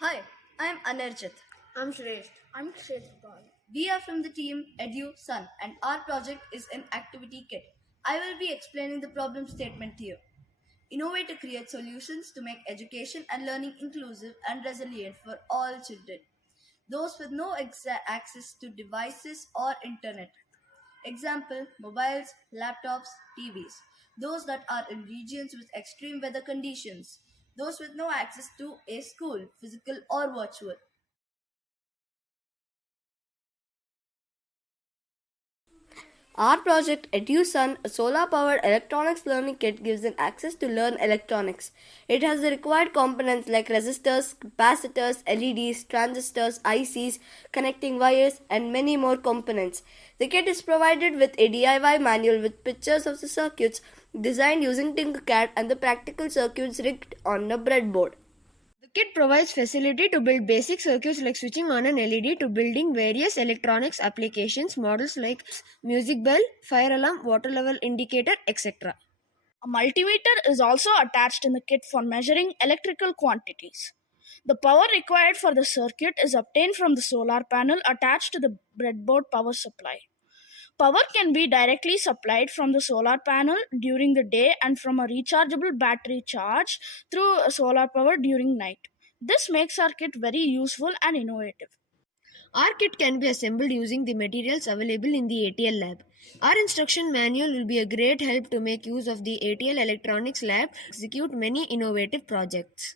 Hi, I'm Anirjith. I'm Shresht. I'm Kshetrapal. We are from the team Edu-Sun and our project is an activity kit. I will be explaining the problem statement to you. Innovate to create solutions to make education and learning inclusive and resilient for all children. Those with no access to devices or internet. Example, mobiles, laptops, TVs. Those that are in regions with extreme weather conditions. Those with no access to a school, physical or virtual. Our project EduSun, a solar-powered electronics learning kit, gives them access to learn electronics. It has the required components like resistors, capacitors, LEDs, transistors, ICs, connecting wires, and many more components. The kit is provided with a DIY manual with pictures of the circuits designed using Tinkercad and the practical circuits rigged on a breadboard. The kit provides facility to build basic circuits like switching on an LED to building various electronics applications, models like music bell, fire alarm, water level indicator, etc. A multimeter is also attached in the kit for measuring electrical quantities. The power required for the circuit is obtained from the solar panel attached to the breadboard power supply. Power can be directly supplied from the solar panel during the day and from a rechargeable battery charge through solar power during night. This makes our kit very useful and innovative. Our kit can be assembled using the materials available in the ATL lab. Our instruction manual will be a great help to make use of the ATL Electronics lab to execute many innovative projects.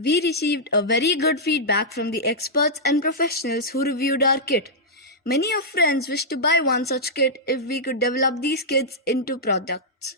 We received a very good feedback from the experts and professionals who reviewed our kit. Many of friends wish to buy one such kit if we could develop these kits into products.